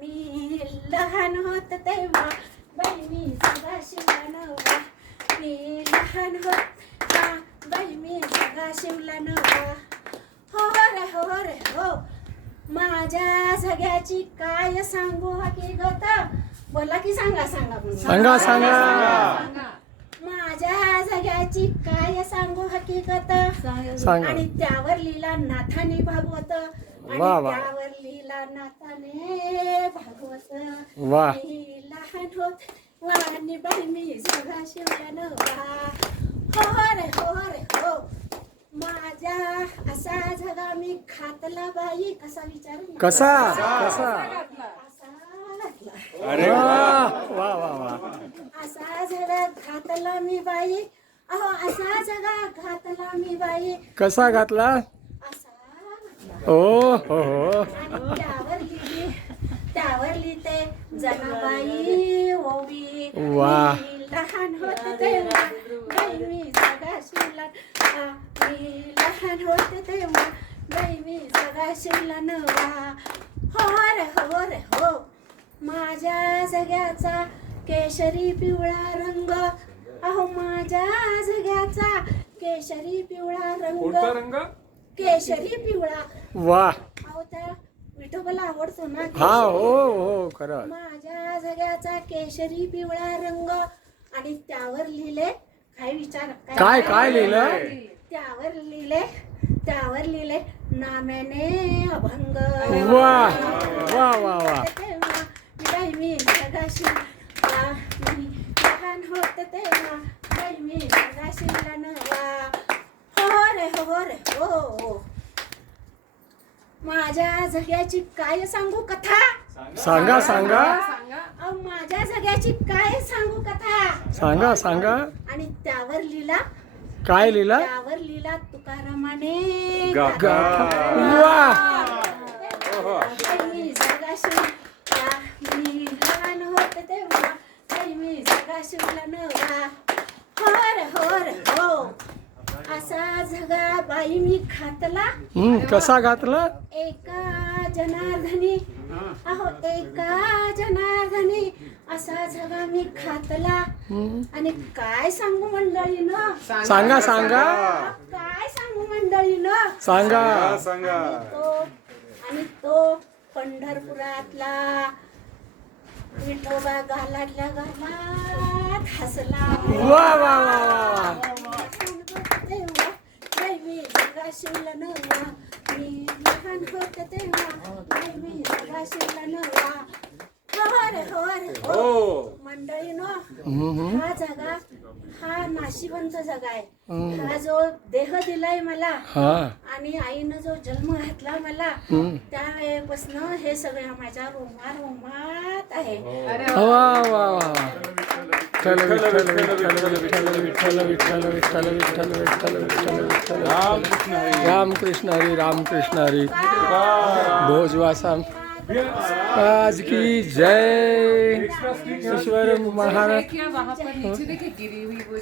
मी लहान होत तेव्हा बाई मी सगळा शिवला नवा. मी लहान होत हा बाई मी सगळा शिवला नवा. हो रे हो माझ्या सगळ्याची काय सांगू हकीकत. बोला की सांगा सांगा सांगा सांगा माझ्या सगळ्याची काय सांगू हकीकत. सांगा. आणि त्यावर लीला नाथाने भागवत. आणि वा, वा. त्यावर लीला नाथाने भागवत. वा. मी लहान होत वाणी बाई मी सगळा शिवला नवा. हो रे हो माझ्या असा झगा मी खातला बाई. कसा विचार कसा कसा असा घातला. अरे वा वा वा. असा झगा घातला मी बाई. अहो असा झगा घातला मी बाई. कसा घातला. असा घातला. ओ हो आणि त्यावर लिहिते जनाबाई ओवी. वा. मी लहान होते तेव्हा बाई मी सगळा शिवला. मी लहान होते तेव्हा बाई मी सगळा शिवला नवा. हो रे हो माझ्या जग्याचा केशरी पिवळा रंग. अहो माझ्या जग्याचा केशरी पिवळा कोणता रंग. रंग? केशरी पिवळा. वा. अहो त्या विठोबाला आवडतो ना हा हो खरं. माझ्या जग्याचा केशरी पिवळा रंग. आणि त्यावर लिहिले काय विचार काय लिहिलं. त्यावर लिहिले नाम्याने अभंग. वा वा वा वा. तेव्हा बाई मी सगळा शिवला. मी लहान होत तेव्हा बाई मी सगळा शिवला नवा. हो रे हो माझ्या जग्याची काय सांगू कथा. सांगा सांगा अहो माझ्या जग्याची काय सांगू कथा. सांगा सांगा. आणि त्यावर लिहिला काय लिहिला. तुकारामाने गाथा. वा. मी सगळा शिवला. मी लहान होते तेव्हा बाई मी सगळा शिवला नवा. हो रे हो असा झगा बाई मी खातला. कसा घातला. एका जनार्दनी. अहो एका जनार्दनी असा झगा मी खातला. आणि काय सांगू मंडळीनं. सांगा सांगा काय सांगू मंडळीनं. सांगा सांगा. आणि तो पंढरपुरातला विठोबा गालातल्या गालात हसला. वा वा वा वा. तेव्हा बाई मी सगळा शिवला नवा. मी लहान होते तेव्हा बाई मी सगळा शिवला नवा. हो मंडळीनो हा जगा हा नाशिवंत जगा आहे. हा जो देह दिलाय मला हा आणि आईनं जो जन्म घातला मला त्यावेळेपासून हे सगळं माझ्या रोमात आहे. वा वा वा. विठ्ठल विठ्ठल विठ्ठल विठ्ठल विठ्ठल विठ्ठल विठ्ठल विठ्ठल विठ्ठल विठ्ठल विठ्ठल. रामकृष्ण हरी रामकृष्ण हरी. भोजवासा आज की जय. ईश्वर महाराज.